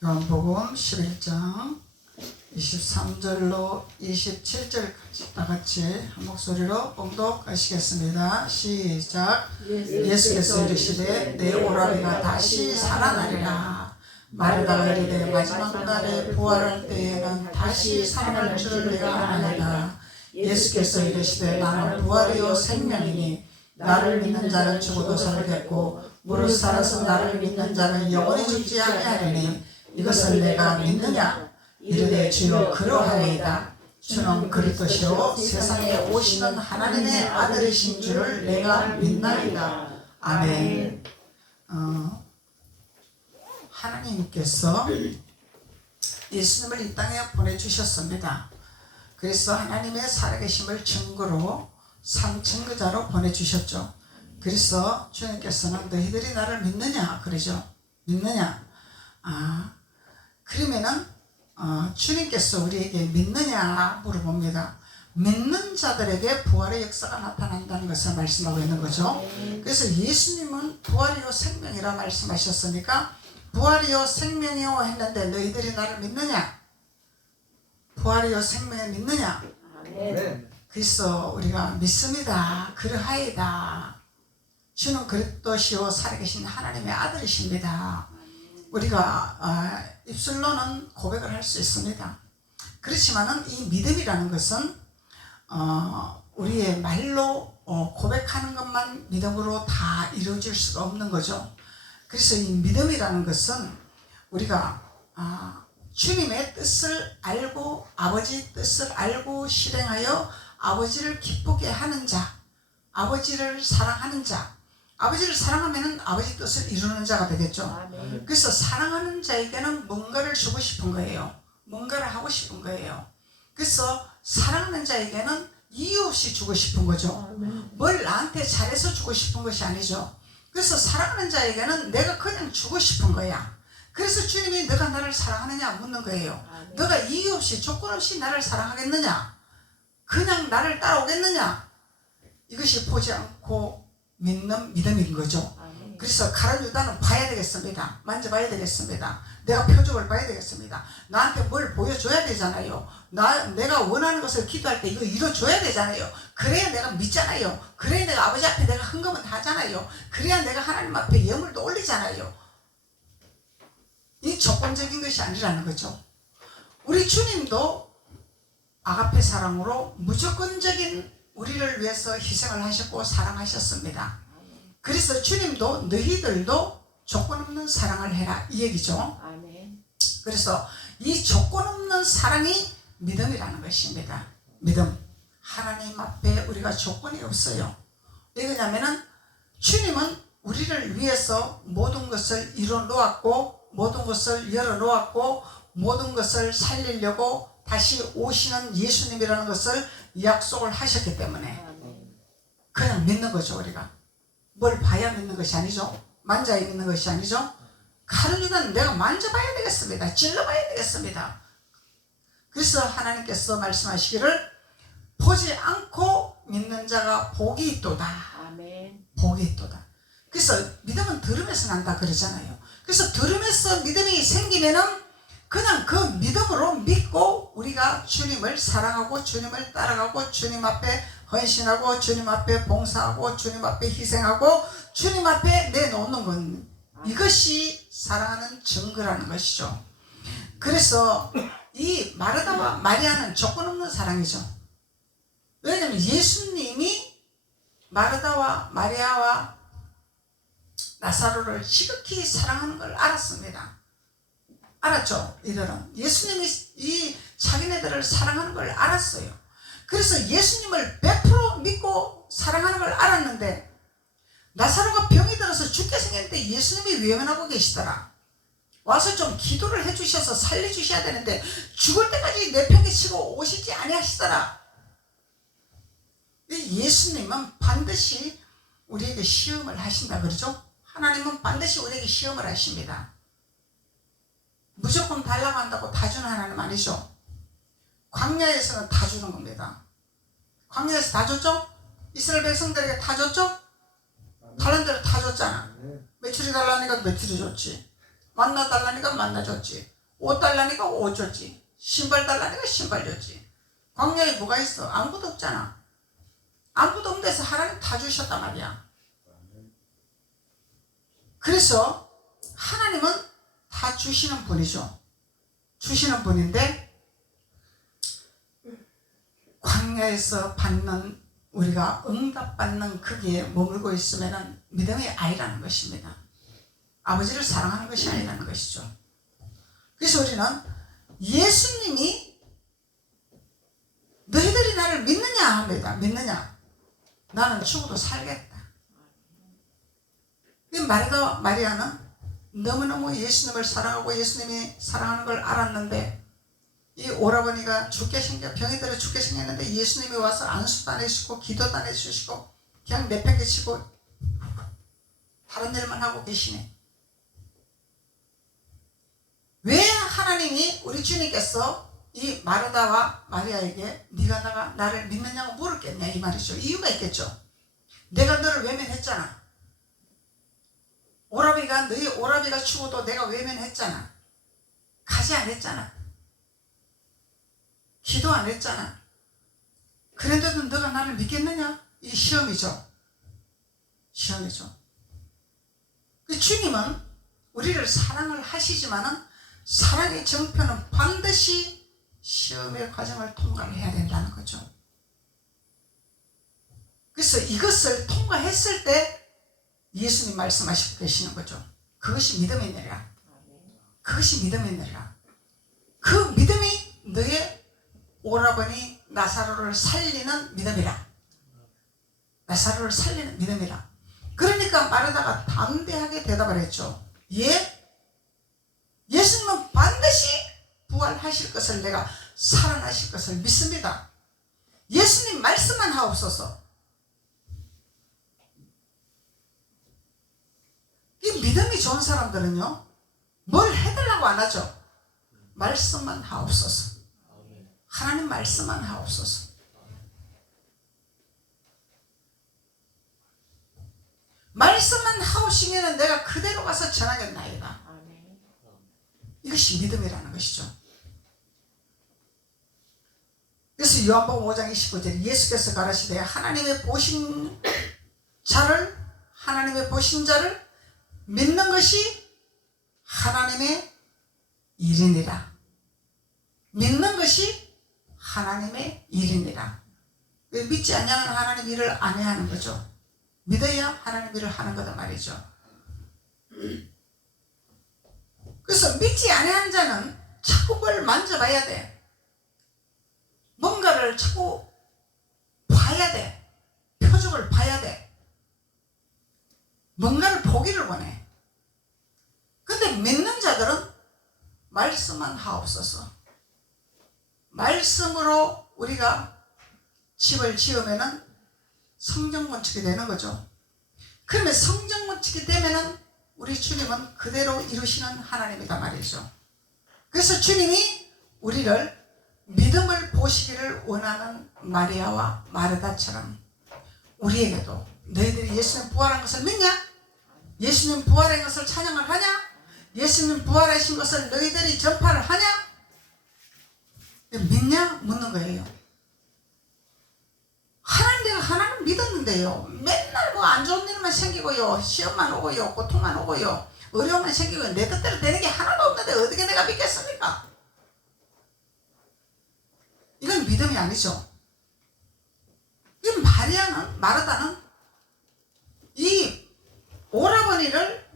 요한복음 11장 23절로 27절까지 다같이 한 목소리로 봉독하시겠습니다. 시작. 예수께서 이르시되 내 오라비가 다시 살아나리라. 마르다가 이르되 마지막 날에 부활할 때에는 다시 살아날 줄 내가 아나이다. 예수께서 이르시되 나는 부활이요 생명이니 나를 믿는 자는 죽어도 살겠고 무릇 살아서 나를 믿는 자는 영원히 죽지 아니하리니 이것을 내가 믿느냐? 이르되 주여 그러하리이다. 주는 그리스도시요 세상에 오시는 하나님의 아들이신 줄을 내가 믿나이다. 아멘. 하나님께서 예수님을 이 땅에 보내주셨습니다. 그래서 하나님의 살아계심을 증거로 증거자로 보내주셨죠. 그래서 주님께서는 너희들이 나를 믿느냐 그러죠. 믿느냐. 그러면은 주님께서 우리에게 믿느냐 물어봅니다. 믿는 자들에게 부활의 역사가 나타난다는 것을 말씀하고 있는 거죠. 그래서 예수님은 부활이요 생명이라 말씀하셨으니까 부활이요 생명이요 했는데 너희들이 나를 믿느냐? 부활이요 생명을 믿느냐? 그래서 우리가 믿습니다. 그러하이다. 주는 그리스도시요 살아계신 하나님의 아들이십니다. 우리가 입술로는 고백을 할 수 있습니다. 그렇지만은 이 믿음이라는 것은 우리의 말로 고백하는 것만 믿음으로 다 이루어질 수가 없는 거죠. 그래서 이 믿음이라는 것은 우리가 주님의 뜻을 알고 아버지 뜻을 알고 실행하여 아버지를 기쁘게 하는 자, 아버지를 사랑하는 자, 아버지를 사랑하면 아버지 뜻을 이루는 자가 되겠죠. 그래서 사랑하는 자에게는 뭔가를 주고 싶은 거예요. 뭔가를 하고 싶은 거예요. 그래서 사랑하는 자에게는 이유 없이 주고 싶은 거죠. 뭘 나한테 잘해서 주고 싶은 것이 아니죠. 그래서 사랑하는 자에게는 내가 그냥 주고 싶은 거야. 그래서 주님이 너가 나를 사랑하느냐 묻는 거예요. 너가 이유 없이 조건 없이 나를 사랑하겠느냐? 그냥 나를 따라오겠느냐? 이것이 보지 않고 믿는 믿음인 거죠. 그래서 가룟 유다는 봐야 되겠습니다. 만져봐야 되겠습니다. 내가 표적을 봐야 되겠습니다. 나한테 뭘 보여줘야 되잖아요. 내가 원하는 것을 기도할 때 이거 이뤄줘야 되잖아요. 그래야 내가 믿잖아요. 그래야 내가 아버지 앞에 내가 헌금은 하잖아요. 그래야 내가 하나님 앞에 예물도 올리잖아요. 이 조건적인 것이 아니라는 거죠. 우리 주님도 아가페 사랑으로 무조건적인 우리를 위해서 희생을 하셨고 사랑하셨습니다. 그래서 주님도 너희들도 조건 없는 사랑을 해라 이 얘기죠. 그래서 이 조건 없는 사랑이 믿음이라는 것입니다. 믿음. 하나님 앞에 우리가 조건이 없어요. 왜 그러냐면은 주님은 우리를 위해서 모든 것을 이뤄 놓았고 모든 것을 열어 놓았고 모든 것을 살리려고 다시 오시는 예수님이라는 것을 약속을 하셨기 때문에 그냥 믿는 거죠. 우리가 뭘 봐야 믿는 것이 아니죠. 만져야 믿는 것이 아니죠. 가룟 유다는 내가 만져봐야 되겠습니다. 찔러봐야 되겠습니다. 그래서 하나님께서 말씀하시기를 보지 않고 믿는 자가 복이 있도다. 복이 있도다. 그래서 믿음은 들음에서 난다 그러잖아요. 그래서 들음에서 믿음이 생기면은 그냥 그 믿음으로 믿고 우리가 주님을 사랑하고 주님을 따라가고 주님 앞에 헌신하고 주님 앞에 봉사하고 주님 앞에 희생하고 주님 앞에 내놓는 건 이것이 사랑하는 증거라는 것이죠. 그래서 이 마르다와 마리아는 조건 없는 사랑이죠. 왜냐하면 예수님이 마르다와 마리아와 나사로를 지극히 사랑하는 걸 알았습니다. 알았죠? 이들은 예수님이 이 자기네들을 사랑하는 걸 알았어요. 그래서 예수님을 100% 믿고 사랑하는 걸 알았는데 나사로가 병이 들어서 죽게 생겼는데 예수님이 외면하고 계시더라. 와서 좀 기도를 해주셔서 살려주셔야 되는데 죽을 때까지 내팽개치고 오시지 아니하시더라. 예수님은 반드시 우리에게 시험을 하신다 그러죠? 하나님은 반드시 우리에게 시험을 하십니다. 무조건 달라고 한다고 다 주는 하나님 아니죠. 광야에서는 다 주는 겁니다. 광야에서 다 줬죠? 이스라엘 백성들에게 다 줬죠? 다른 데로 다 줬잖아. 메추리 달라니까 메추리 줬지. 만나달라니까 만나줬지. 옷 달라니까 옷 줬지. 신발 달라니까 신발 줬지. 광야에 뭐가 있어? 아무것도 없잖아. 아무것도 없는 데서 하나님 다 주셨단 말이야. 그래서 하나님은 다 주시는 분이죠. 주시는 분인데 광야에서 받는 우리가 응답받는 거기에 머물고 있으면 믿음이 아니라는 것입니다. 아버지를 사랑하는 것이 아니라는 것이죠. 그래서 우리는 예수님이 너희들이 나를 믿느냐 합니다. 믿느냐? 나는 죽어도 살겠다. 마르다 마리아는 너무너무 예수님을 사랑하고 예수님이 사랑하는 걸 알았는데 이 오라버니가 죽게 생겨 병이 들어 죽게 생겼는데 예수님이 와서 안수도 안 해주시고 기도도 안 해주시고 그냥 내팽개치고 다른 일만 하고 계시네. 왜 하나님이 우리 주님께서 이 마르다와 마리아에게 네가 나를 믿느냐고 물었겠냐 이 말이죠. 이유가 있겠죠. 내가 너를 외면했잖아. 너희 오라비가 죽어도 내가 외면했잖아. 가지 안 했잖아. 기도 안 했잖아. 그런데도 너가 나를 믿겠느냐? 이 시험이죠. 시험이죠. 그 주님은 우리를 사랑을 하시지만은 사랑의 정표는 반드시 시험의 과정을 통과를 해야 된다는 거죠. 그래서 이것을 통과했을 때 예수님 말씀하시고 계시는 거죠. 그것이 믿음의 일이라. 그것이 믿음의 일이라. 그 믿음이 너의 오라버니 나사로를 살리는 믿음이라. 나사로를 살리는 믿음이라. 그러니까 마르다가 담대하게 대답을 했죠. 예? 예수님은 반드시 부활하실 것을 내가 살아나실 것을 믿습니다. 예수님 말씀만 하옵소서. 이 믿음이 좋은 사람들은요 뭘 해달라고 안 하죠. 말씀만 하옵소서. 하나님 말씀만 하옵소서. 말씀만 하옵시면 내가 그대로 가서 전하겠나이다. 이것이 믿음이라는 것이죠. 그래서 요한복음 5장 29절에 예수께서 가라시되 하나님의 보신 자를 믿는 것이 하나님의 일이니라. 믿는 것이 하나님의 일이니라. 믿지 않냐면 하나님 일을 안 해야 하는 거죠. 믿어야 하나님 일을 하는 거다 말이죠. 그래서 믿지 않는 자는 자꾸 뭘 만져봐야 돼. 뭔가를 자꾸 봐야 돼. 표적을 봐야 돼. 뭔가를 보기를 원해. 근데 믿는 자들은 말씀만 하옵소서. 말씀으로 우리가 집을 지으면은 성전 건축이 되는 거죠. 그러면 성전 건축이 되면은 우리 주님은 그대로 이루시는 하나님이다 말이죠. 그래서 주님이 우리를 믿음을 보시기를 원하는 마리아와 마르다처럼 우리에게도 너희들이 예수님 부활한 것을 믿냐? 예수님 부활한 것을 찬양을 하냐? 예수님 부활하신 것을 너희들이 전파를 하냐? 믿냐? 묻는 거예요. 내가 하나님 믿었는데요. 맨날 뭐 안 좋은 일만 생기고요. 시험만 오고요. 고통만 오고요. 어려움만 생기고 내 뜻대로 되는 게 하나도 없는데 어떻게 내가 믿겠습니까? 이건 믿음이 아니죠. 이 마르다는 이 오라버니를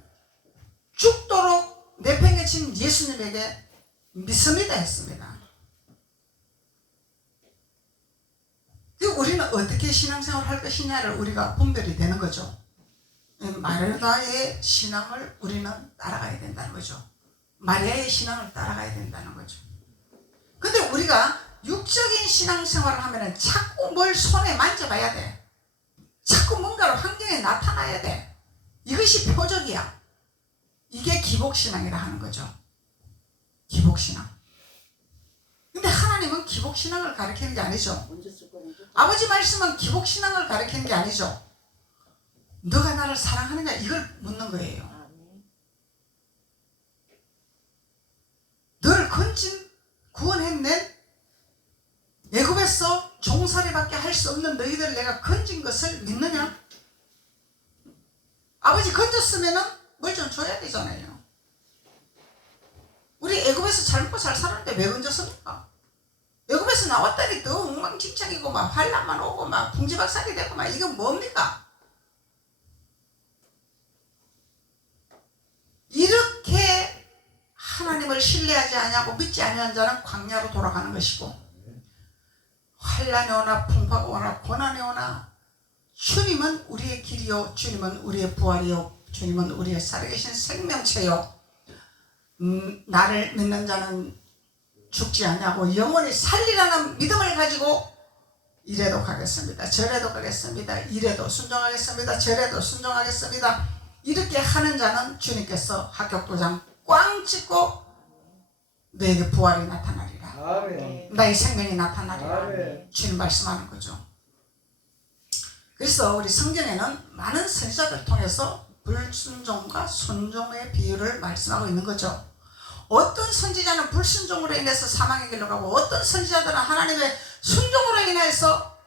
죽도록 내팽개친 예수님에게 믿습니다 했습니다. 우리는 어떻게 신앙생활을 할 것이냐를 우리가 분별이 되는 거죠. 마르다의 신앙을 우리는 따라가야 된다는 거죠. 마리아의 신앙을 따라가야 된다는 거죠. 근데 우리가 육적인 신앙생활을 하면 자꾸 뭘 손에 만져봐야 돼. 자꾸 뭔가를 환경에 나타나야 돼. 이것이 표적이야. 이게 기복신앙이라 하는 거죠. 기복신앙. 근데 하나님은 기복신앙을 가르치는 게 아니죠. 아버지 말씀은 기복신앙을 가르치는 게 아니죠. 너가 나를 사랑하느냐 이걸 묻는 거예요. 은혜밖에 할 수 없는 너희들 내가 건진 것을 믿느냐? 아버지 건졌으면은 뭘 좀 줘야 되잖아요. 우리 애굽에서 잘 먹고 잘 살았는데 왜 건졌습니까? 애굽에서 나왔더니 더 엉망진창이고 막 환란만 오고 막 풍지박살이 되고 막 이건 뭡니까? 이렇게 하나님을 신뢰하지 아니하고 믿지 아니하는 자는 광야로 돌아가는 것이고, 환란이 오나 풍파가 오나 고난이 오나 주님은 우리의 길이요, 주님은 우리의 부활이요, 주님은 우리의 살아계신 생명체요, 나를 믿는 자는 죽지 않냐고 영원히 살리라는 믿음을 가지고 이래도 가겠습니다, 저래도 가겠습니다, 이래도 순종하겠습니다, 저래도 순종하겠습니다, 이렇게 하는 자는 주님께서 합격도장 꽝 찍고 너에게 부활이 나타나리라, 아멘. 나의 생명이 나타나리라, 아멘. 주님 말씀하는 거죠. 그래서 우리 성경에는 많은 선지자들을 통해서 불순종과 순종의 비유를 말씀하고 있는 거죠. 어떤 선지자는 불순종으로 인해서 사망의 길로 가고, 어떤 선지자들은 하나님의 순종으로 인해서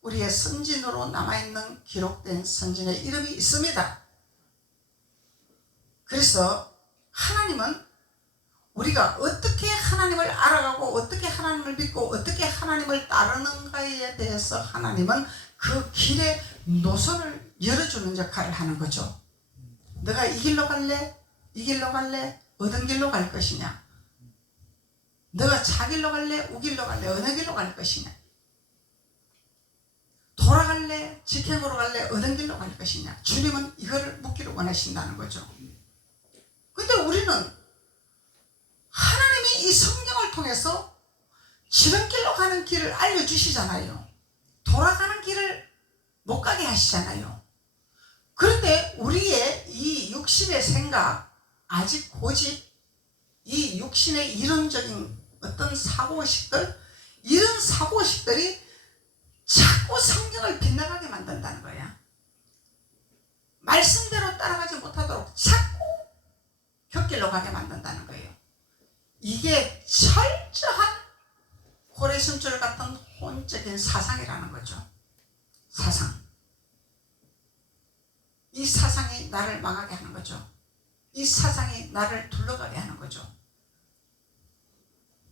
우리의 선진으로 남아있는 기록된 선진의 이름이 있습니다. 그래서 하나님은 우리가 어떻게 하나님을 알아가고 어떻게 하나님을 믿고 어떻게 하나님을 따르는가에 대해서 하나님은 그 길의 노선을 열어주는 역할을 하는 거죠. 너가 이 길로 갈래? 이 길로 갈래? 어떤 길로 갈 것이냐? 너가 자 길로 갈래? 우 길로 갈래? 어느 길로 갈 것이냐? 돌아갈래? 직행으로 갈래? 어떤 길로 갈 것이냐? 주님은 이거를 묻기를 원하신다는 거죠. 근데 우리는 하나님이 이 성경을 통해서 지름길로 가는 길을 알려주시잖아요. 돌아가는 길을 못 가게 하시잖아요. 그런데 우리의 이 육신의 생각, 아직 고집, 이 육신의 이론적인 어떤 사고식들, 이런 사고식들이 자꾸 성경을 빗나가게 만든다는 거야. 말씀대로 따라가지 못하도록 자꾸 곁길로 가게 만든다는 거예요. 이게 철저한 고래순절 같은 혼적인 사상이라는 거죠. 사상. 이 사상이 나를 망하게 하는 거죠. 이 사상이 나를 둘러가게 하는 거죠.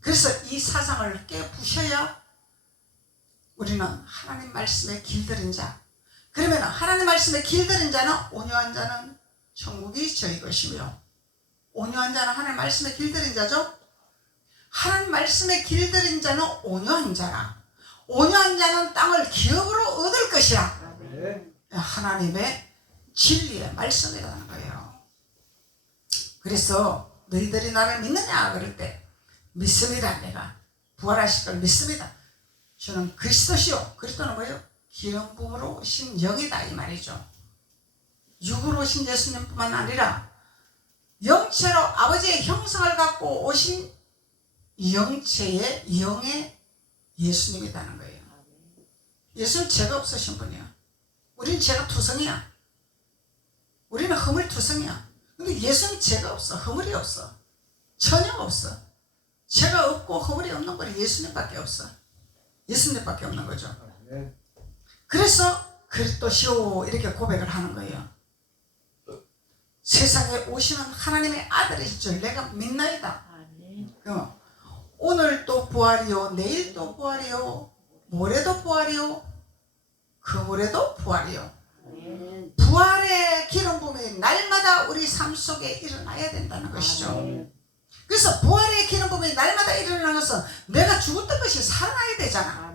그래서 이 사상을 깨부셔야 우리는 하나님 말씀에 길들인 자, 그러면 하나님 말씀에 길들인 자는 온유한 자는 천국이 저희 것이며, 온유한 자는 하나님 말씀에 길들인 자죠. 하나님 말씀에 길들인 자는 온유한 자라. 온유한 자는 땅을 기업으로 얻을 것이라. 하나님의 진리의 말씀이라는 거예요. 그래서 너희들이 나를 믿느냐 그럴 때 믿습니다. 내가 부활하실 걸 믿습니다. 저는 그리스도시요. 그리스도는 뭐예요? 기름 부음으로 오신 영이다 이 말이죠. 육으로 오신 예수님뿐만 아니라 영체로 아버지의 형상을 갖고 오신 영체의 영의 예수님이라는 거예요. 예수는 죄가 없으신 분이야. 우리는 죄가 투성이야. 우리는 허물투성이야. 근데 예수는 죄가 없어. 허물이 없어. 전혀 없어. 죄가 없고 허물이 없는 건 예수님밖에 없어. 예수님밖에 없는 거죠. 그래서 그리스도시오 이렇게 고백을 하는 거예요. 세상에 오시는 하나님의 아들이신 줄 내가 믿나이다. 오늘도 부활이요, 내일도 부활이요, 모레도 부활이요, 그 모레도 부활이요. 부활의 기름 부음이 날마다 우리 삶 속에 일어나야 된다는 것이죠. 그래서 부활의 기름 부음이 날마다 일어나는 것은 내가 죽었던 것이 살아나야 되잖아.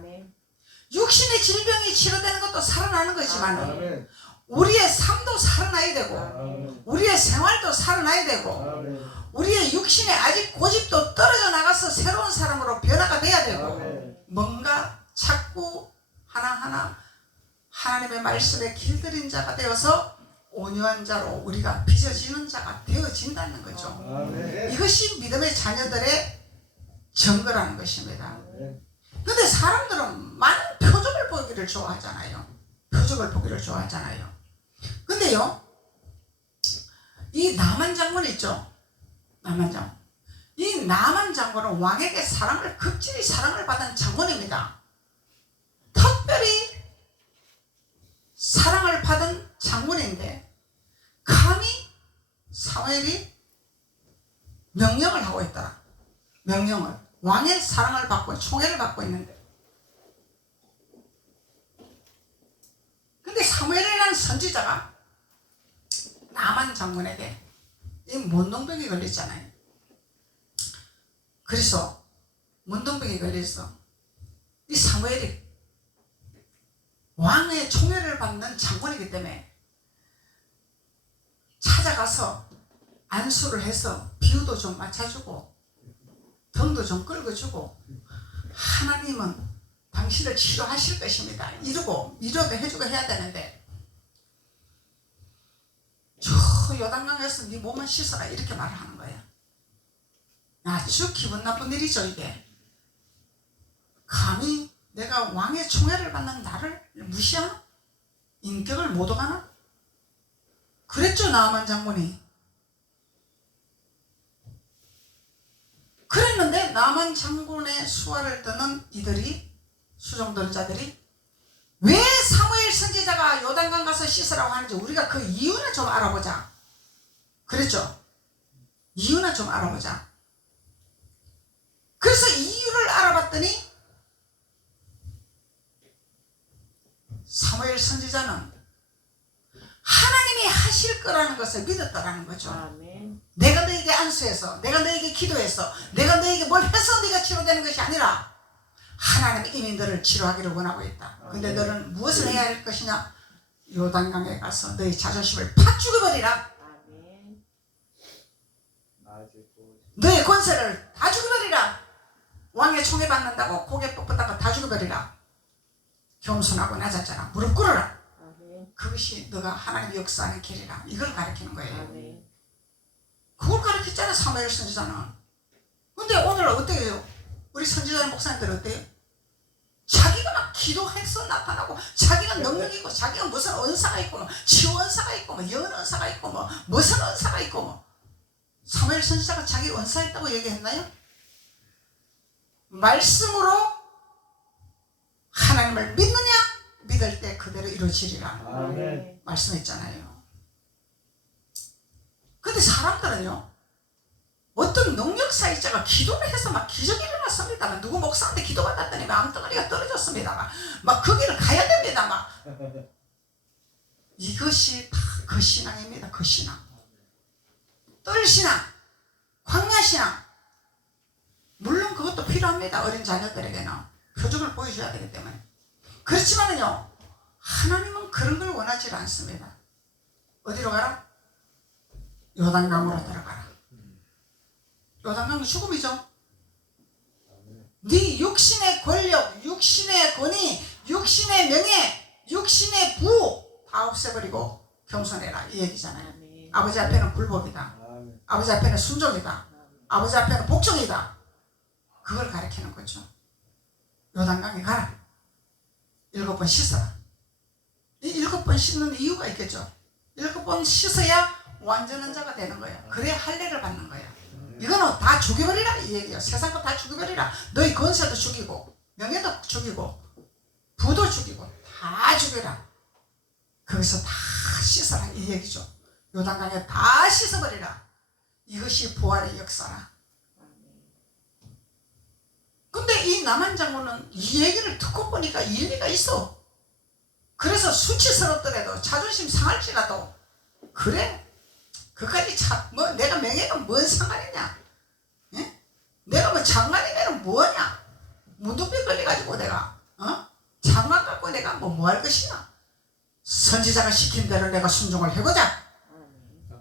육신의 질병이 치료되는 것도 살아나는 거지만 우리의 삶도 살아나야 되고 우리의 생활도 살아나야 되고 우리의 육신의 아직 고집도 떨어져 나가서 새로운 사람으로 변화가 돼야 되고 뭔가 자꾸 하나하나 하나님의 말씀에 길들인 자가 되어서 온유한 자로 우리가 빚어지는 자가 되어진다는 거죠. 이것이 믿음의 자녀들의 증거라는 것입니다. 그런데 사람들은 많은 표적을 보기를 좋아하잖아요. 표적을 보기를 좋아하잖아요. 근데요, 이 나만 장군 있죠. 나만 장군. 이 나만 장군은 왕에게 극진히 사랑을 받은 장군입니다. 특별히 사랑을 받은 장군인데 감히 사무엘이 명령을 하고 있더라. 명령을, 왕의 사랑을 받고 총애를 받고 있는데, 근데 사무엘이라는 선지자가 나만 장군에게 이 문둥병이 걸렸잖아요. 그래서 문둥병이 걸려서 이 사무엘이 왕의 총애를 받는 장군이기 때문에 찾아가서 안수를 해서 비유도 좀 맞춰주고 등도 좀 끌어주고, 하나님은 당신을 치료하실 것입니다 이러고 위로도 해주고 해야 되는데, 저 요단강에서 네 몸을 씻어라 이렇게 말을 하는 거예요. 아주 기분 나쁜 일이죠 이게. 감히 내가 왕의 총애를 받는 나를 무시하나? 인격을 못 오가나? 그랬죠 나아만 장군이. 그랬는데 나아만 장군의 수하를 듣는 이들이, 수종드는 자들이 왜 사무엘 선지자가 요단강 가서 씻으라고 하는지 우리가 그 이유나 좀 알아보자 그랬죠. 이유나 좀 알아보자. 그래서 이유를 알아봤더니 사무엘 선지자는 하나님이 하실 거라는 것을 믿었다라는 거죠. 아멘. 내가 너에게 안수해서, 내가 너에게 기도해서, 내가 너에게 뭘 해서 네가 치료되는 것이 아니라 하나님이 이미 너를 치료하기를 원하고 있다. 근데 너는 무엇을 해야 할 것이냐? 요단강에 가서 너의 자존심을 팍 죽여버리라. 너의 권세를 다 죽여버리라. 왕의 총애 받는다고 고개 뻣뻣하고 다 죽여버리라. 겸손하고 낮았잖아. 무릎 꿇어라. 그것이 너가 하나님의 역사하는 길이라. 이걸 가르치는 거예요. 그걸 가르쳤잖아 사무엘 선지자는. 근데 오늘 어때요? 우리 선지자의 목사님들 어때요? 자기가 막 기도해서 나타나고, 자기가 능력이 있고, 자기가 무슨 은사가 있고, 치유 은사가 있고, 예언 은사가 있고, 무슨 은사가 있고, 사무엘 선지자가 자기 은사 있다고 얘기했나요? 말씀으로 하나님을 믿느냐? 믿을 때 그대로 이루어지리라. 아멘. 말씀했잖아요. 근데 사람들은요, 어떤 능력사역자가 기도를 해서 막 기적이 일어났습니다. 누구 목사한테 기도받았더니 암덩어리가 떨어졌습니다. 막 거기를 가야 됩니다. 막 이것이 다 그 신앙입니다. 그 신앙. 뜰신앙, 광야신앙. 물론 그것도 필요합니다. 어린 자녀들에게는 표적을 보여줘야 되기 때문에. 그렇지만은요, 하나님은 그런 걸 원하지 않습니다. 어디로 가라? 요단강으로 들어가라. 요단강은 죽음이죠. 네 육신의 권력, 육신의 권위, 육신의 명예, 육신의 부 다 없애버리고 겸손해라 이 얘기잖아요. 아버지 앞에는 불법이다. 아버지 앞에는 순종이다. 아버지 앞에는 복종이다. 그걸 가르치는 거죠. 요단강에 가라. 7번 씻어라. 이 7번 씻는 이유가 있겠죠. 7번 씻어야 완전한 자가 되는 거예요. 그래야 할례를 받는 거예요. 이거는 다 죽여버리라 이 얘기예요. 세상 거 다 죽여버리라. 너희 권세도 죽이고, 명예도 죽이고, 부도 죽이고, 다 죽여라. 거기서 다 씻어라 이 얘기죠. 요단강에 다 씻어버리라. 이것이 부활의 역사라. 근데 이 남한 장군은 이 얘기를 듣고 보니까 일리가 있어. 그래서 수치스럽더라도, 자존심 상할지라도, 그래? 그까지 뭐 내가 명예가 뭔 상관이냐? 예? 내가 뭐 장관이면 뭐냐? 문둥병 걸려가지고 내가 장관 갖고 내가 뭐 할 것이냐? 선지자가 시킨 대로 내가 순종을 해보자.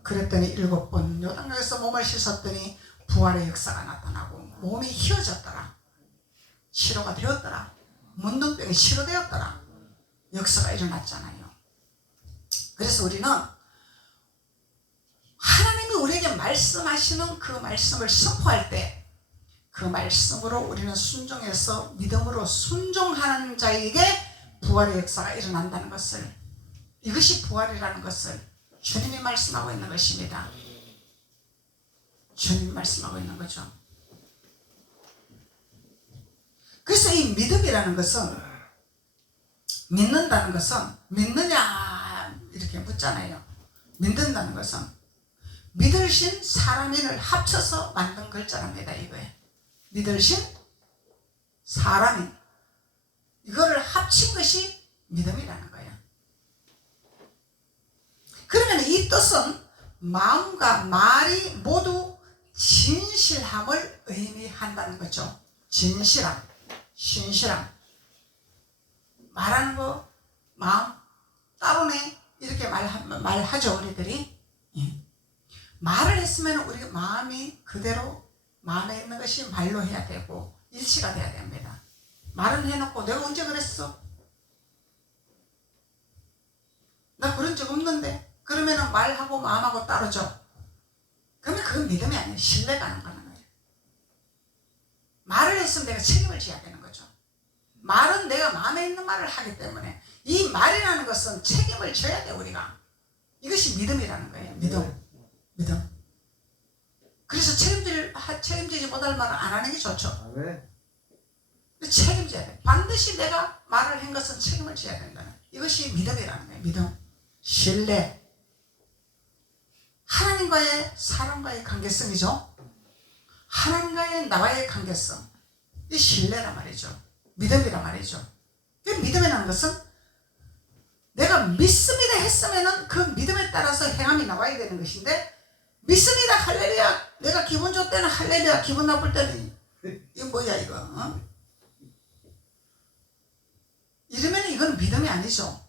그랬더니 7번 요단강에서 몸을 씻었더니 부활의 역사가 나타나고 몸이 휘어졌더라. 치료가 되었더라. 문둥병이 치료되었더라. 역사가 일어났잖아요. 그래서 우리는 하나님이 우리에게 말씀하시는 그 말씀을 선포할 때 그 말씀으로 우리는 순종해서 믿음으로 순종하는 자에게 부활의 역사가 일어난다는 것을, 이것이 부활이라는 것을 주님이 말씀하고 있는 것입니다. 주님이 말씀하고 있는 거죠. 그래서 이 믿음이라는 것은 믿는다는 것은 믿느냐 이렇게 묻잖아요. 믿는다는 것은 믿으신 사람인을 합쳐서 만든 글자랍니다. 이거에 믿으신 사람인 이거를 합친 것이 믿음이라는 거예요. 그러면 이 뜻은 마음과 말이 모두 진실함을 의미한다는 거죠. 진실함, 신실함. 말하는 거 마음 따로네 이렇게 말하죠 우리들이. 예. 말을 했으면 우리 마음이 그대로 마음에 있는 것이 말로 해야 되고 일치가 돼야 됩니다. 말은 해놓고 내가 언제 그랬어? 나 그런 적 없는데. 그러면은 말하고 마음하고 따로죠. 그러면 그건 믿음이 아니에요. 신뢰가 안 가는 거예요. 말을 했으면 내가 책임을 져야 되는 거죠. 말은 내가 마음에 있는 말을 하기 때문에 이 말이라는 것은 책임을 져야 돼 우리가. 이것이 믿음이라는 거예요. 믿음. 그래서 책임지지 못할 말은 안 하는 게 좋죠. 책임져야 돼. 반드시 내가 말을 한 것은 책임을 져야 된다는 이것이 믿음이라는 거예요. 믿음, 신뢰. 하나님과의 사람과의 관계성이죠. 하나님과의 나와의 관계성. 이 신뢰란 말이죠. 믿음이란 말이죠. 믿음이라는 것은 내가 믿습니다 했으면은 그 믿음에 따라서 행함이 나와야 되는 것인데 믿습니다 할렐루야 내가 기분 좋을 때는 할렐루야 기분 나쁠 때는 이거 뭐야 이거 어? 이러면 이건 믿음이 아니죠.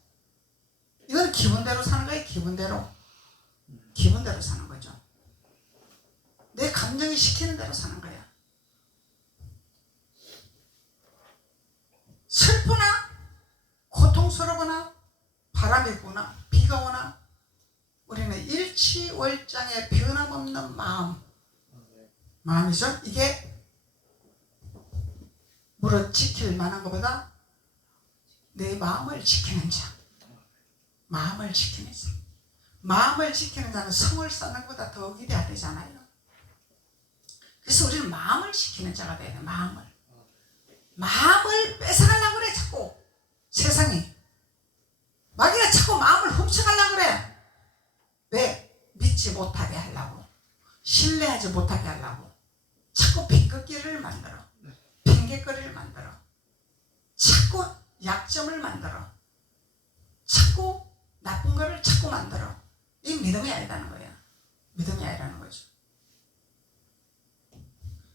이건 기분대로 사는 거예요. 기분대로 사는 거죠. 내 감정이 시키는 대로 사는 거야. 슬프나 고통스러거나 바람이 부나 비가 오나 우리는 일치월장의 변함없는 마음이죠. 이게 무릇 지킬 만한 것보다 내 마음을 지키는 자. 마음을 지키는 자는 성을 쌓는 것보다 더 위대하잖아요. 그래서 우리는 마음을 지키는 자가 돼야 돼. 마음을 뺏어가려고 그래 자꾸 세상이. 마귀가 자꾸 마음을 훔쳐가려고 그래. 왜? 믿지 못하게 하려고, 신뢰하지 못하게 하려고 자꾸 비극기를 만들어, 핑계거리를 만들어, 자꾸 약점을 만들어, 자꾸 나쁜 거를 자꾸 만들어. 이 믿음이 아니라는 거야. 믿음이 아니라는 거죠.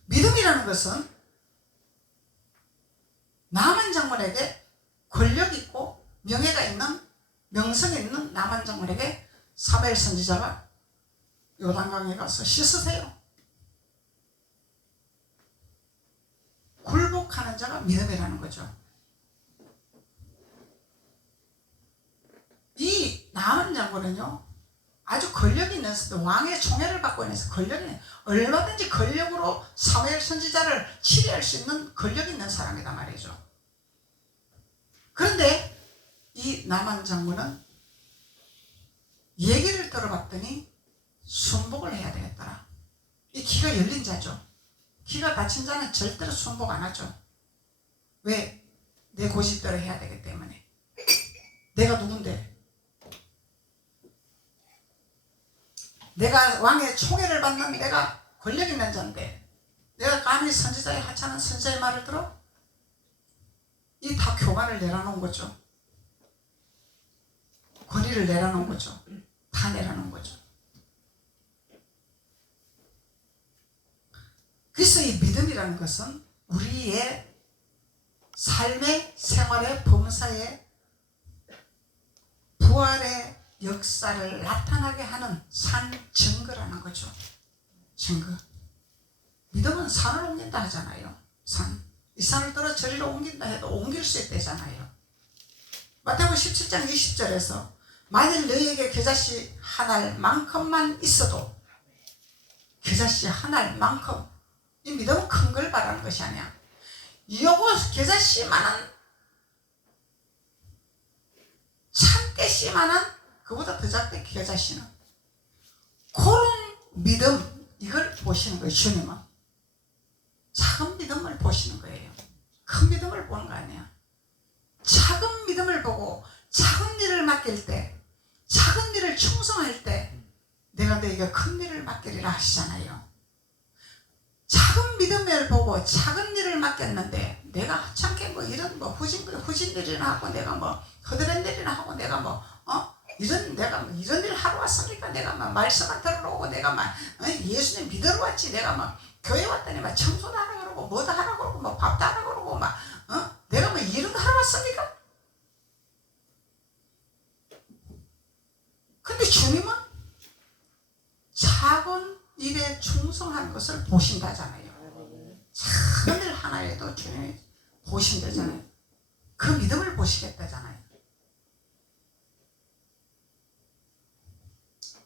믿음이라는 것은 나만 장군에게 권력 있고 명예가 있는 명성이 있는 나만 장군에게 사무엘 선지자가 요단강에 가서 씻으세요. 굴복하는 자가 믿음이라는 거죠. 이 나만 장군은요 아주 권력이 있는 왕의 총애를 받고 있는 권력이 얼마든지 권력으로 사무엘 선지자를 치리할 수 있는 권력이 있는 사람이다 말이죠. 그런데 이 나만 장군은 얘기를 들어봤더니 순복을 해야 되겠더라. 이 귀가 열린 자죠. 귀가 닫힌 자는 절대로 순복 안 하죠. 왜? 내 고집대로 해야 되기 때문에. 내가 누군데? 내가 왕의 총애를 받는 내가 권력 있는 자인데 내가 감히 선지자의 하찮은 선지자의 말을 들어? 이 다 교만을 내려놓은 거죠. 권위를 내려놓은 거죠. 다 내려놓은 거죠. 그래서 이 믿음이라는 것은 우리의 삶의 생활의 범사에 부활의 역사를 나타나게 하는 산 증거라는 거죠. 증거. 믿음은 산을 옮긴다 하잖아요. 이 산을 떠나 저리로 옮긴다 해도 옮길 수 있다잖아요. 마태복음 17장 20절에서 만일 너희에게 겨자씨 한 알만큼만 있어도 겨자씨 한 알만큼 이 믿음은 큰 걸 바라는 것이 아니야. 요거 겨자씨만한 참깨씨만한 그보다 더 작대 겨자씨는 그런 믿음 이걸 보시는 거예요. 주님은 작은 믿음을 보시는 거예요. 큰 믿음을 보는 거 아니야. 작은 믿음을 보고 작은 일을 맡길 때, 작은 일을 충성할 때 내가 너에게 큰 일을 맡기리라 하시잖아요. 작은 믿음을 보고 작은 일을 맡겼는데 내가 하찮게 뭐 이런 뭐 후진 일이나 하고 내가 뭐 허드렛 일이나 하고 내가 뭐 내가 뭐 이런 일 하러 왔으니까 내가 막 말씀만 들으러 오고 내가 막 예수님 믿으러 왔지 내가 막 교회 왔더니 막 청소도 하라 그러고 뭐도 하라 그러고 뭐 밥도 하라 그러고 막 내가 뭐 이런 거 하러 왔습니까? 근데 주님은 작은 일에 충성하는 것을 보신다잖아요. 작은 일 하나에도 주님이 보신다잖아요. 그 믿음을 보시겠다잖아요.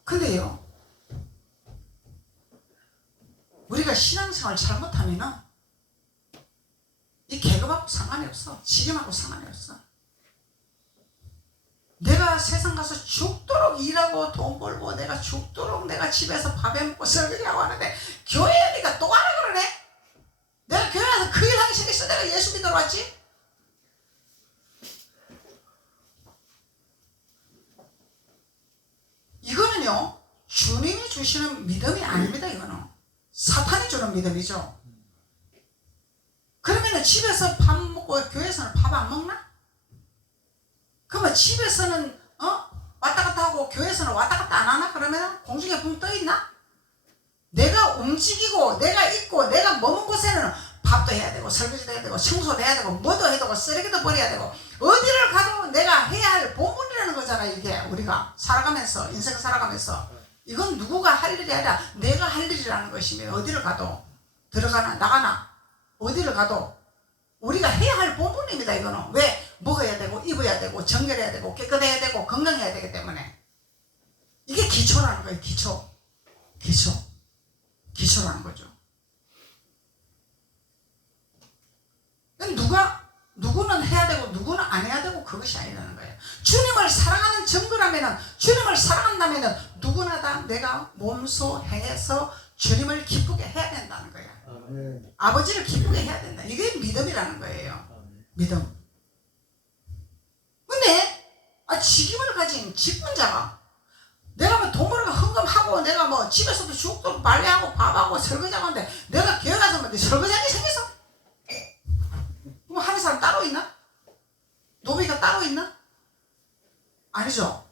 근데요, 우리가 신앙생활 잘못하면은 이 계급하고 상관이 없어. 지금하고 상관이 없어. 내가 세상 가서 죽도록 일하고 돈 벌고 내가 죽도록 내가 집에서 밥해 먹고 설거지하고 하는데 교회에 네가 또 가라 그러네? 내가 교회 와서 그 일 하기 싫어서 내가 예수 믿으러 왔지? 이거는요, 주님이 주시는 믿음이 아닙니다. 이거는 사탄이 주는 믿음이죠. 그러면 집에서 밥 먹고 교회에서는 밥 안 먹나? 그러면 집에서는 왔다 갔다 하고 교회에서는 왔다 갔다 안 하나? 그러면 공중에 붕 떠 있나? 내가 움직이고 내가 있고 내가 머문 곳에는 밥도 해야 되고 설거지도 해야 되고 청소도 해야 되고 뭐도 해야 되고 쓰레기도 버려야 되고 어디를 가도 내가 해야 할 본분이라는 거잖아요. 이게 우리가 살아가면서 인생 살아가면서 이건 누구가 할 일이 아니라 내가 할 일이라는 것이며 어디를 가도 들어가나 나가나 어디를 가도 우리가 해야 할 본분입니다. 이거는 왜? 먹어야 되고 입어야 되고 정결해야 되고 깨끗해야 되고 건강해야 되기 때문에 이게 기초라는 거예요. 기초라는 거죠. 누구는 해야 되고 누구는 안 해야 되고 그것이 아니라는 거예요. 주님을 사랑하는 증거라면은 주님을 사랑한다면은 누구나 다 내가 몸소 행해서 주님을 기쁘게 해야 된다는 거예요. 아버지를 기쁘게 해야 된다. 이게 믿음이라는 거예요. 믿음. 근데 직임을 가진 직분자가 내가 뭐 돈 벌고 헌금하고 내가 뭐 집에서도 죽도록 빨래하고 밥하고 설거지하고 하는데 내가 교회 가서 뭐 설거지하게 생겼어? 뭐 하는 사람 따로 있나? 노비가 따로 있나? 아니죠.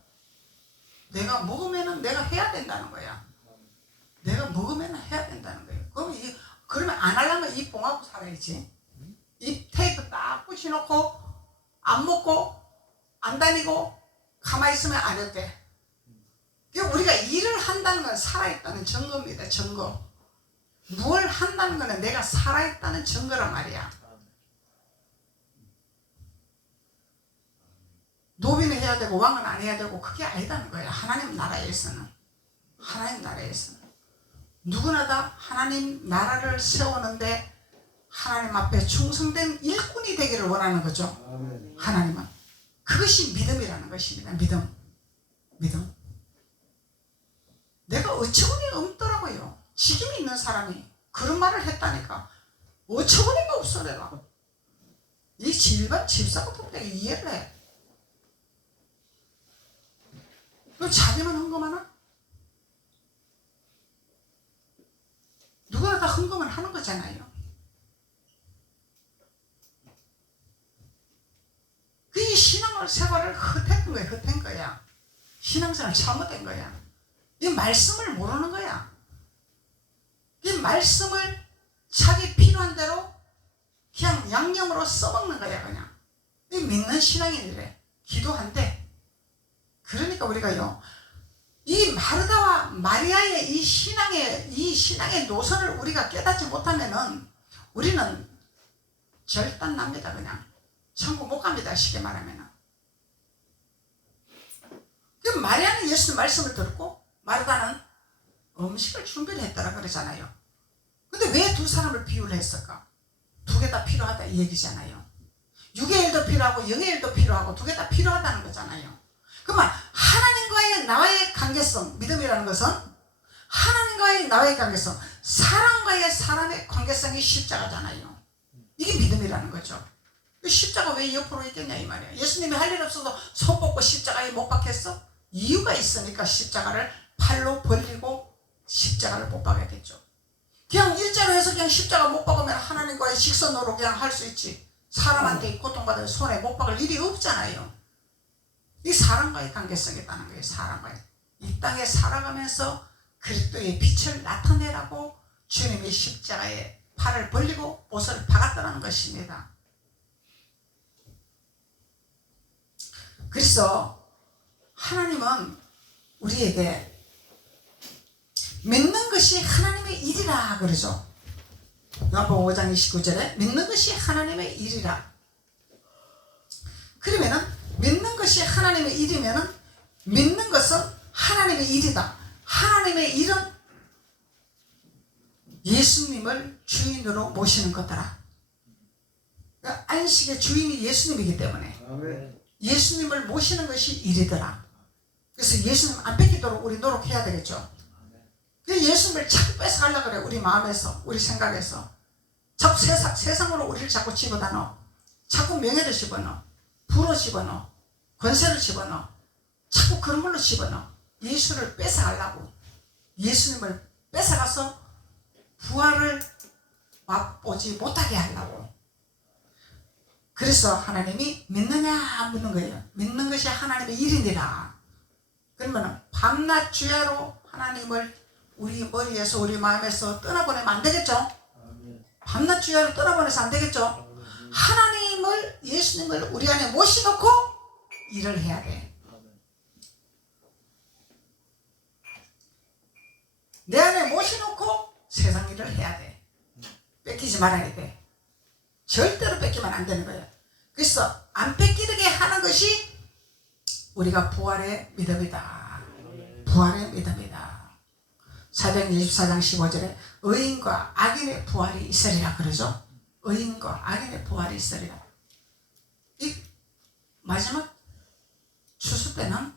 내가 먹으면은 내가 해야 된다는 거야. 내가 먹으면 해야 된다는 거예요. 그러면 안 하려면 입 봉하고 살아야지. 입 테이프 딱 붙여놓고 안 먹고 안 다니고 가만히 있으면 안 해도 돼. 우리가 일을 한다는 건 살아있다는 증거입니다. 증거. 뭘 한다는 거는 내가 살아있다는 증거란 말이야. 노비는 해야 되고 왕은 안 해야 되고 그게 아니다는 거야. 하나님 나라에서는 누구나 다 하나님 나라를 세우는데 하나님 앞에 충성된 일꾼이 되기를 원하는 거죠. 하나님은 그것이 믿음이라는 것입니다. 믿음. 내가 어처구니 없더라고요. 직임이 있는 사람이 그런 말을 했다니까 어처구니가 없어. 내가 이 일반 집사부터 내가 이해를 해. 너 자기만 헌금하나? 누구나 다 헌금을 하는 거잖아요. 그 신앙을 생활을 헛된 거야. 신앙생활 잘못된 거야. 이 말씀을 모르는 거야. 이 말씀을 자기 필요한 대로 그냥 양념으로 써먹는 거야. 그냥 이 믿는 신앙인이래. 기도한대. 그러니까 우리가요, 이 마르다와 마리아의 이 신앙의 노선을 우리가 깨닫지 못하면은 우리는 절단납니다. 그냥 천국 못 갑니다. 쉽게 말하면은. 그 마리아는 예수님 말씀을 듣고 마르다는 음식을 준비를 했더라 그러잖아요. 근데 왜 두 사람을 비유를 했을까? 두 개 다 필요하다 이 얘기잖아요. 육의 일도 필요하고 영의 일도 필요하고 두 개 다 필요하다는 거잖아요. 그러면 하나님과의 나와의 관계성, 믿음이라는 것은 하나님과의 나와의 관계성, 사람과의 사람의 관계성이 십자가잖아요. 이게 믿음이라는 거죠. 그 십자가 왜 옆으로 있겠냐 이 말이야. 예수님이 할 일 없어서 손 뻗고 십자가에 못 박혔어? 이유가 있으니까 십자가를 팔로 벌리고 십자가를 못 박았겠죠. 그냥 일자로 해서 그냥 십자가 못 박으면 하나님과의 직선으로 그냥 할 수 있지. 사람한테 고통받을 손에 못 박을 일이 없잖아요. 이 사람과의 관계성이 있다는 거예요. 사람과의. 이 땅에 살아가면서 그리스도의 빛을 나타내라고 주님이 십자가에 팔을 벌리고 못을 박았다는 것입니다. 그래서 하나님은 우리에게 믿는 것이 하나님의 일이라 그러죠. 요한복음 5장 29절에 믿는 것이 하나님의 일이라. 그러면은 믿는 것이 하나님의 일이면은 믿는 것은 하나님의 일이다. 하나님의 일은 예수님을 주인으로 모시는 것더라. 그러니까 안식의 주인이 예수님이기 때문에 예수님을 모시는 것이 일이더라. 그래서 예수님 안 뺏기도록 우리 노력해야 되겠죠. 예수님을 자꾸 뺏어가려고 그래. 우리 마음에서, 우리 생각에서. 자꾸 세상으로 우리를 자꾸 집어다 넣어. 자꾸 명예를 집어넣어. 부를 집어넣어. 권세를 집어넣어. 자꾸 그런 걸로 집어넣어. 예수를 뺏어가려고. 예수님을 뺏어가서 부활을 맛보지 못하게 하려고. 그래서 하나님이 믿느냐 안 믿는 거예요. 믿는 것이 하나님의 일이니라. 그러면 밤낮 주야로 하나님을 우리 머리에서 우리 마음에서 떠나보내면 안 되겠죠? 밤낮 주야로 떠나보내서 안 되겠죠? 하나님을, 예수님을 우리 안에 모셔놓고 일을 해야 돼. 내 안에 모셔놓고 세상 일을 해야 돼. 뺏기지 말아야 돼. 절대로 뺏기면 안 되는 거예요. 그래서 안 뺏기게 하는 것이 우리가 부활의 믿음이다. 부활의 믿음이다. 사도행 24장 15절에 의인과 악인의 부활이 있으리라 그러죠. 의인과 악인의 부활이 있으리라. 이 마지막 추수 때는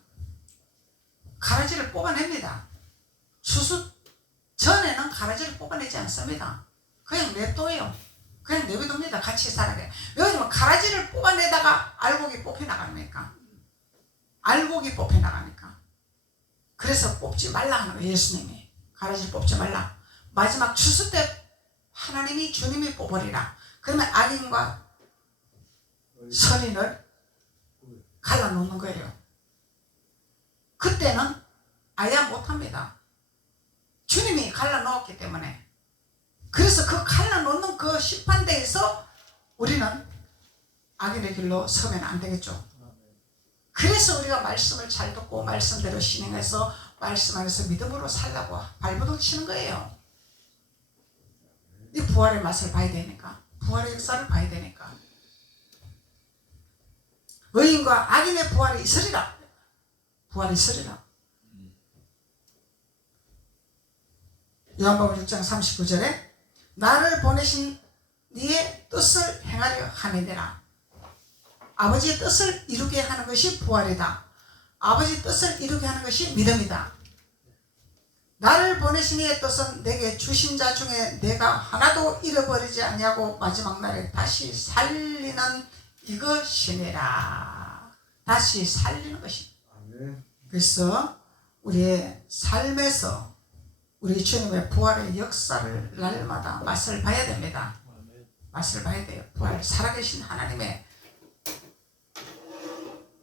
가라지를 뽑아냅니다. 추수 전에는 가라지를 뽑아내지 않습니다. 그냥 냅둬요. 그냥 내버려둡니다. 같이 살아게. 왜냐면 가라지를 뽑아내다가 알곡이 뽑혀나가니까. 알곡이 뽑혀나가니까. 그래서 뽑지 말라 하는 거예요. 예수님이. 가라지를 뽑지 말라. 마지막 추수 때 하나님이 주님이 뽑으리라. 그러면 악인과 선인을 갈라놓는 거예요. 그때는 아예 못합니다. 주님이 갈라놓았기 때문에. 그래서 그 갈라놓는 그 심판대에서 우리는 악인의 길로 서면 안 되겠죠. 그래서 우리가 말씀을 잘 듣고 말씀대로 신행해서 말씀 안에서 믿음으로 살라고 발버둥 치는 거예요. 이 부활의 맛을 봐야 되니까. 부활의 역사를 봐야 되니까. 의인과 악인의 부활이 있으리라. 부활이 있으리라. 요한복음 6장 39절에 나를 보내신 네의 뜻을 행하려 함이니라. 아버지의 뜻을 이루게 하는 것이 부활이다. 아버지의 뜻을 이루게 하는 것이 믿음이다. 나를 보내신 이의 뜻은 내게 주신 자 중에 내가 하나도 잃어버리지 않냐고 마지막 날에 다시 살리는 이것이니라. 다시 살리는 것이다. 그래서 우리의 삶에서 우리 주님의 부활의 역사를 날마다 맛을 봐야 됩니다. 맛을 봐야 돼요. 부활 살아계신 하나님의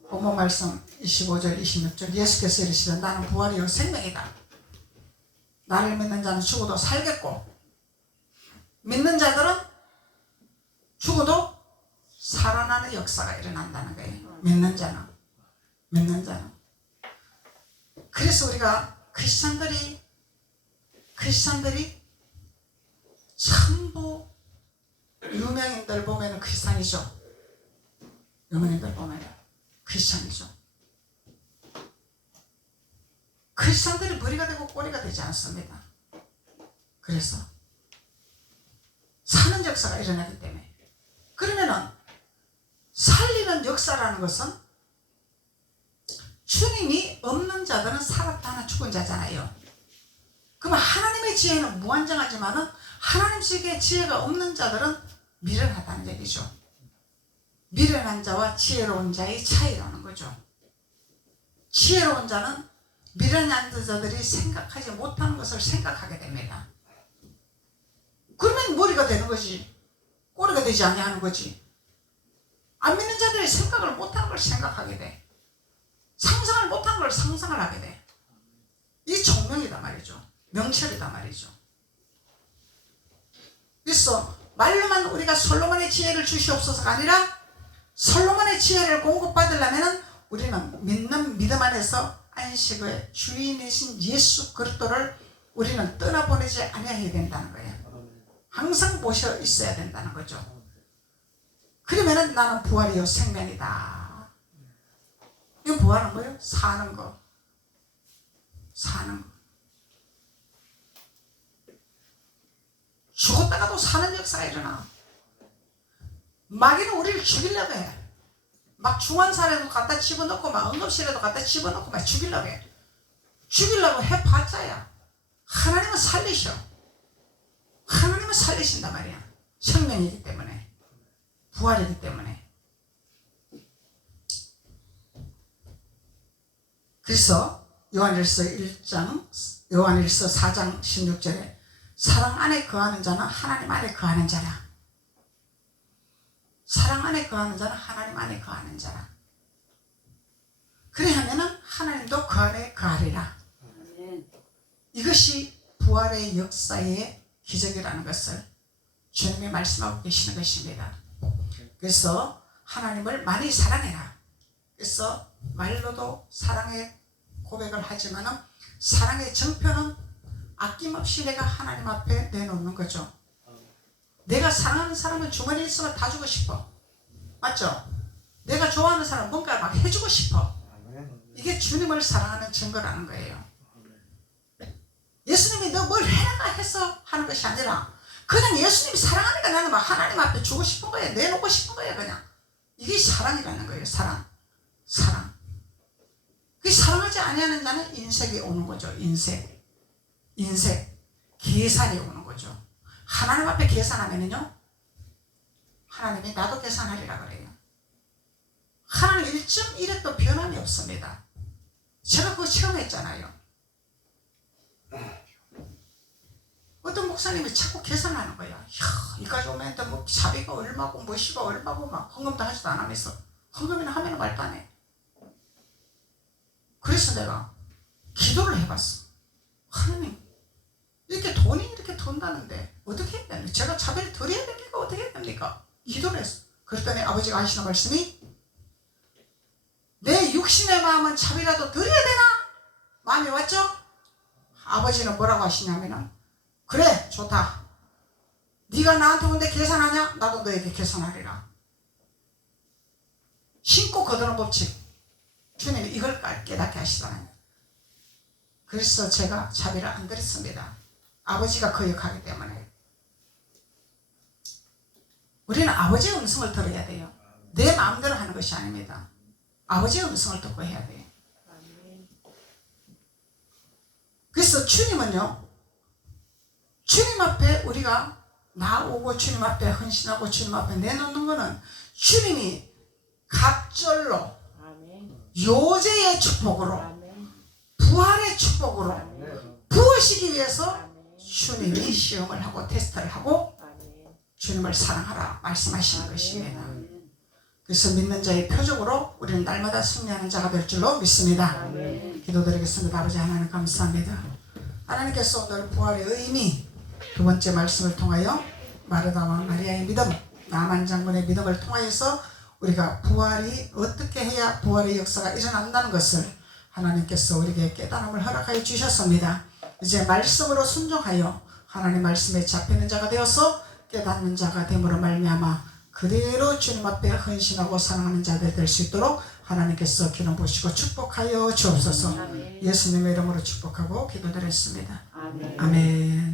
본문 말씀 25절 26절 예수께서 이르시되 나는 부활이요 생명이다. 나를 믿는 자는 죽어도 살겠고 믿는 자들은 죽어도 살아나는 역사가 일어난다는 거예요. 믿는 자는. 그래서 우리가 크리스찬들이 전부 유명인들 보면 크리스찬이죠. 유명인들 보면 크리스찬이죠. 크리스찬들이 머리가 되고 꼬리가 되지 않습니다. 그래서 사는 역사가 일어나기 때문에. 그러면은 살리는 역사라는 것은 주님이 없는 자들은 살았다는 죽은 자잖아요. 그러면 하나님의 지혜는 무한정하지만은 하나님의 지혜가 없는 자들은 미련하다는 얘기죠. 미련한 자와 지혜로운 자의 차이라는 거죠. 지혜로운 자는 미련한 자들이 생각하지 못하는 것을 생각하게 됩니다. 그러면 머리가 되는 거지. 꼬리가 되지 아니하는 거지. 안 믿는 자들이 생각을 못하는 걸 생각하게 돼. 상상을 못하는 걸 상상을 하게 돼. 이 총명이다 말이죠. 명철이다 말이죠. 그래서 말로만 우리가 솔로몬의 지혜를 주시옵소서가 아니라 솔로몬의 지혜를 공급받으려면 우리는 믿는 믿음 안에서 안식의 주인이신 예수 그리스도를 우리는 떠나보내지 아니해야 된다는 거예요. 항상 모셔 있어야 된다는 거죠. 그러면은 나는 부활이요 생명이다. 이 부활은 뭐예요? 사는 거. 사는 거. 죽었다가도 사는 역사가 일어나. 마귀는 우리를 죽이려고 해. 막 중환사에도 갖다 집어넣고 막 응급실에도 갖다 집어넣고 막 죽이려고 해. 죽이려고 해봤자야. 하나님은 살리셔. 하나님은 살리신단 말이야. 생명이기 때문에. 부활이기 때문에. 그래서 요한일서 4장 16절에 사랑 안에 거하는 자는 하나님 안에 거하는 자라. 사랑 안에 거하는 자는 하나님 안에 거하는 자라. 그래 하면은 하나님도 그 안에 거하리라. 이것이 부활의 역사의 기적이라는 것을 주님이 말씀하고 계시는 것입니다. 그래서 하나님을 많이 사랑해라. 그래서 말로도 사랑의 고백을 하지만은 사랑의 정표는 아낌없이 내가 하나님 앞에 내놓는 거죠. 내가 사랑하는 사람은 주머니에 있으면 다 주고 싶어. 맞죠? 내가 좋아하는 사람 뭔가 막 해주고 싶어. 이게 주님을 사랑하는 증거라는 거예요. 예수님이 너 뭘 해라 해서 하는 것이 아니라 그냥 예수님이 사랑하니까 나는 막 하나님 앞에 주고 싶은 거예요. 내놓고 싶은 거예요. 그냥 이게 사랑이라는 거예요. 사랑. 그 사랑하지 아니하는 자는 인색이 오는 거죠. 인색 계산이 오는 거죠. 하나님 앞에 계산하면은요 하나님이 나도 계산하리라 그래요. 하나님 1.1도 변함이 없습니다. 제가 그거 체험했잖아요. 어떤 목사님이 자꾸 계산하는 거야. 이까지 오면 뭐 자비가 얼마고 뭐시가 얼마고 막 헌금도 하지도 안 하면서 헌금이나 하면 말도 안 해. 그래서 내가 기도를 해봤어. 하나님 이렇게 돈이 이렇게 돈다는데 어떻게 해야 됩니까? 제가 자비를 드려야 됩니까? 어떻게 해야 됩니까? 기도를 했어. 그랬더니 아버지가 하시는 말씀이 내 육신의 마음은 자비라도 드려야 되나? 마음이 왔죠? 아버지는 뭐라고 하시냐면은 그래 좋다. 네가 나한테 온데 계산하냐? 나도 너에게 계산하리라. 신고 거두는 법칙. 주님이 이걸 깨닫게 하시더라고요. 그래서 제가 자비를 안 드렸습니다. 아버지가 거역하기 때문에. 우리는 아버지의 음성을 들어야 돼요. 내 마음대로 하는 것이 아닙니다. 아버지의 음성을 듣고 해야 돼요. 그래서 주님은요, 주님 앞에 우리가 나오고 주님 앞에 헌신하고 주님 앞에 내놓는 것은 주님이 갑절로 요제의 축복으로 부활의 축복으로 부으시기 위해서 주님이 시험을 하고 테스트를 하고 주님을 사랑하라 말씀하시는 것입니다. 그래서 믿는 자의 표적으로 우리는 날마다 승리하는 자가 될 줄로 믿습니다. 기도드리겠습니다. 아버지 하나님 감사합니다. 하나님께서 오늘 부활의 의미 두 번째 말씀을 통하여 마르다와 마리아의 믿음, 나만 장군의 믿음을 통하여서 우리가 부활이 어떻게 해야 부활의 역사가 일어난다는 것을 하나님께서 우리에게 깨달음을 허락하여 주셨습니다. 이제 말씀으로 순종하여 하나님 말씀에 잡히는 자가 되어서 깨닫는 자가 됨으로 말미암아 그대로 주님 앞에 헌신하고 사랑하는 자들 될 수 있도록 하나님께서 기름 부으시고 축복하여 주옵소서. 예수님의 이름으로 축복하고 기도드렸습니다. 아멘.